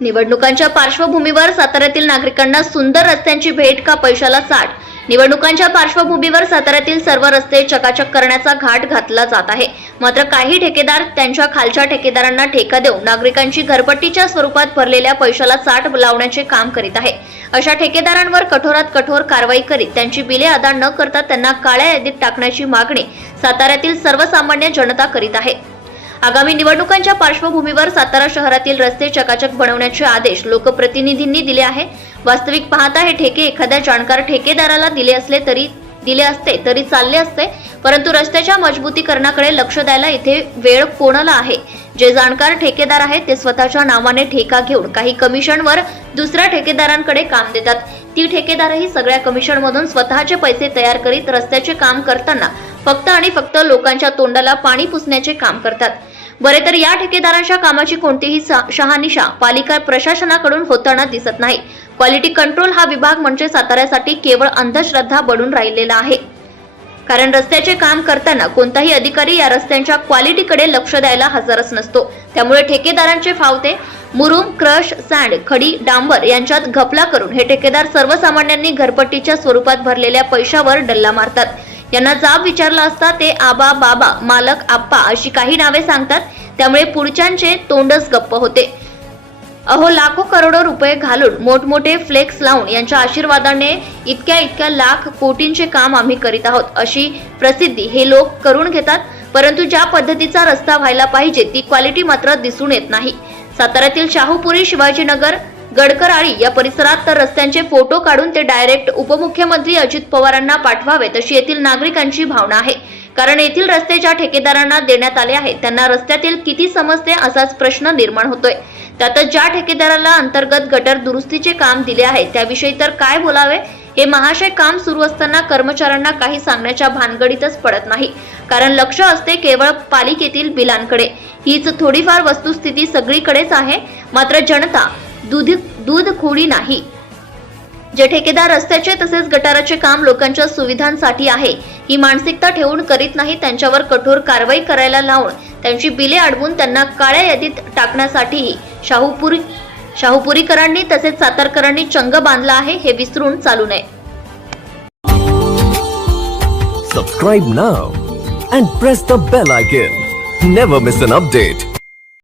निवडणुकांच्या पार्श्वभूमीवर साताऱ्यातील नागरिकांना सुंदर रस्त्यांची भेट का पैशाला साठ? निवडणुकांच्या पार्श्वभूमीवर साताऱ्यातील सर्व रस्ते चकाचक करण्याचा घाट घातला जात आहे. मात्र काही ठेकेदार त्यांच्या खालच्या ठेकेदारांना ठेका देऊन नागरिकांची घरपट्टीच्या स्वरूपात भरलेल्या पैशाला साठ लावण्याचे काम करीत आहे. अशा ठेकेदारांवर कठोरात कठोर कारवाई करीत त्यांची बिले अदा न करता त्यांना काळ्या यादीत टाकण्याची मागणी साताऱ्यातील सर्वसामान्य जनता करीत आहे. आगामी निवडणुकांच्या पार्श्वभूमीवर सातारा शहरातील रस्ते चकाचक बनवण्याचे आदेश लोकप्रतिनिधींनी दिले आहे. वास्तविक पाहता हे ठेके एखाद्या जाणकार ठेकेदाराला दिले असले तरी दिले असते तरी चालले असते. परंतु रस्त्याच्या मजबूतीकरणाकडे लक्ष द्यायला इथे वेळ कोणाला आहे? जे जाणकार ठेकेदार आहेत ते स्वतःच्या नावाने ठेका घेऊन काही कमिशनवर दुसऱ्या ठेकेदारांकडे काम देतात. ती ठेकेदारही सगळ्या कमिशनमधून स्वतःचे पैसे तयार करीत रस्त्याचे काम करताना फक्त आणि फक्त लोकांच्या तोंडाला पाणी पुसण्याचे काम करतात. बरे तर या ठेकेदारांच्या कामाची कोणतीही शहानिशा पालिका प्रशासनाकडून होताना दिसत नाही. क्वालिटी कंट्रोल हा विभाग म्हणजे साताऱ्यासाठी केवळ अंधश्रद्धा बनून राहिलेला आहे. कारण रस्त्याचे काम करताना कोणताही अधिकारी या रस्त्यांच्या क्वालिटीकडे लक्ष द्यायला हजरच नसतो. त्यामुळे ठेकेदारांचे फावते मुरुम क्रश सँड खडी डांबर यांच्यात घपला करून हे ठेकेदार सर्वसामान्यांनी घरपट्टीच्या स्वरूपात भरलेल्या पैशावर डल्ला मारतात. यांना जाब विचारला असता ते आबा बाबा मालक आप्पा अशी काही नावे सांगतात. त्यामुळे पुढच्यांचे तोंडच गप्प होते. अहो लाखो करोडो रुपये घालून मोठमोठे फ्लेक्स लावून यांच्या आशीर्वादाने इतक्या इतक्या लाख कोटींचे काम आम्ही करीत आहोत अशी प्रसिद्धी हे लोक करून घेतात. परंतु ज्या पद्धतीचा रस्ता व्हायला पाहिजे ती क्वालिटी मात्र दिसून येत नाही. साताऱ्यातील शाहूपुरी शिवाजीनगर गडकराळी या परिसरात तर रस्त्यांचे फोटो काढून ते डायरेक्ट उपमुख्यमंत्री अजित पवारांना पाठवावेत अशी येथील नागरिकांची भावना आहे. कारण येथील रस्ते ज्या ठेकेदारांना देण्यात आले आहेत त्यांना रस्त्यातील किती समजते असाच प्रश्न निर्माण होतोय. त्यातच ज्या ठेकेदाराला अंतर्गत गटर दुरुस्तीचे काम दिले आहे त्याविषयी तर काय बोलावे? हे महाशय काम सुरू असताना कर्मचाऱ्यांना काही सांगण्याच्या भानगडीतच पडत नाही. कारण लक्ष असते केवळ पालिकेतील बिलांकडे. हीच थोडीफार वस्तुस्थिती सगळीकडेच आहे. मात्र जनता दूध दूध खोडी नाही. जे ठेकेदार रस्त्याचे तसेच गटाराचे काम लोकांच्या सुविधांसाठी आहे ही मानसिकता ठेवून करीत नाही त्यांच्यावर कठोर कारवाई करायला लावून त्यांची बिले अडवून त्यांना काळ्या यादीत टाकण्यासाठीही शाहूपुरी शाहूपुरीकरांनी तसेच सातारकरांनी चंग बांधला आहे हे विसरून चालू नये. Subscribe now and press the bell icon never miss an update